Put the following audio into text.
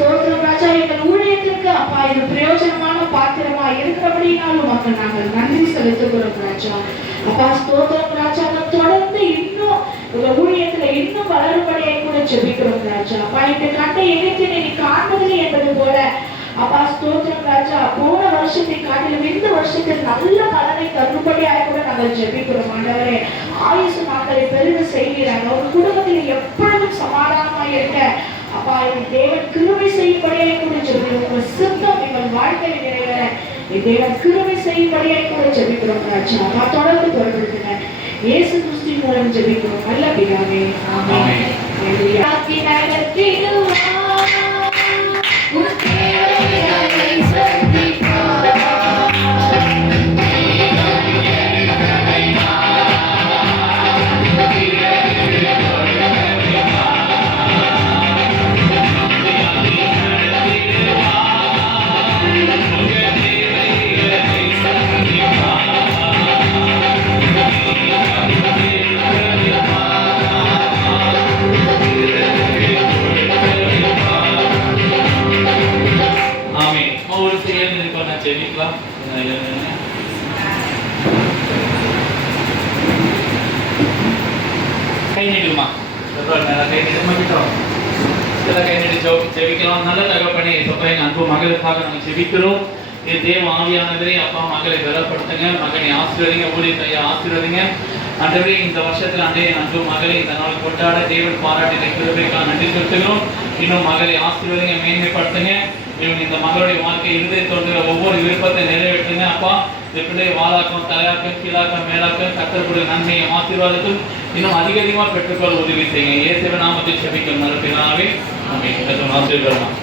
ஸ்தோத்திரம் ராஜா எங்கள் ஊழியத்திற்கு அப்பா இது பிரயோஜனமான பாத்திரமா இருக்கிறபடினாலும் மக்கள் நாங்கள் நன்றி செலுத்துகிறோம் ராஜா. அப்பா ஸ்தோத்திரம் ராஜா. தொடர்ந்து இன்னும் உங்க ஊழியத்துல இன்னும் வளரும்படியை கூட ஜெபிக்கிறோம் ராஜா. அப்பா இந்த கண்ணை இணைத்து நீ காண்பதில்லை என்பது போல அப்பா ஸ்தோத்திரம் ராஜா. போன வருஷத்தை காட்டிலும் இந்த வருஷத்தில் நல்ல பலனை தரும்படியாக கூட நாங்கள் ஜெபிக்கிறோம். ஆண்டவரே ஆயுசு நாட்களை பெருக செய்கிறாங்க ஒரு குடும்பத்தில் எப்பொழுதும் சமாதானமா இருக்க அப்பா இது தேவன் கிருபை செய்யும்படியாக கூட ஜெபிக்கிறோம் உங்க சித்தம் எங்கள் வாழ்க்கையில் நிறைவேற இது தேவன் கிருபை செய்யும்படியாக கூட ஜெபிக்கிறோம் ராஜா. தொடர்ந்து பொருட்படுத்துங்க இயேசு கிறிஸ்துவின் மூலம் ஜெபிக்கிறோம். நல்ல பிதாவே. ஆமென். இருக்கோம் கை நீடுமா சொல்றாரு கை நீடுமா கிட்டோம் சில கை நீடி ஜெபி ஜெபிக்கலாம் நல்ல தகப்பனே சொல்ற எங்க அன்பு மகளுக்காக நாங்கள் ஜெபிக்கிறோம் என் தேவ ஆவியானவரே அப்பா மகளை பலப்படுத்துங்க மகனை ஆசீர்வதிங்க ஊழியத்தை ஆசீர்வதிங்க ஆண்டவரே இந்த வருஷத்துல அண்டே என் அன்பு மகளை இந்த நாள் கொண்டாட தேவன் பாராட்டின கிருபைக்காக நன்றி செலுத்துகிறோம் இன்னும் மகளை ஆசீர்வதிங்க மேன்மைப்படுத்துங்க இவங்க இந்த மகளுடைய வாழ்க்கை இருதய தோன்றுகிற ஒவ்வொரு விருப்பத்தை நிறைவேற்றுங்க அப்பா இந்த பிள்ளையை வாழாக்கம் தலையாக்கம் கீழாக்கம் மேலாக்கம் கத்தக்கூடிய நன்மையும் ஆசீர்வாதத்தும் இன்னும் அதிக அதிகமாக பெற்றுக்கொள்ள உதவி செய்யுங்க. இயேசுவின் நாமத்தை செபிக்கும் மறுப்பினாவே நம்ம ஆசீர்வாதம்.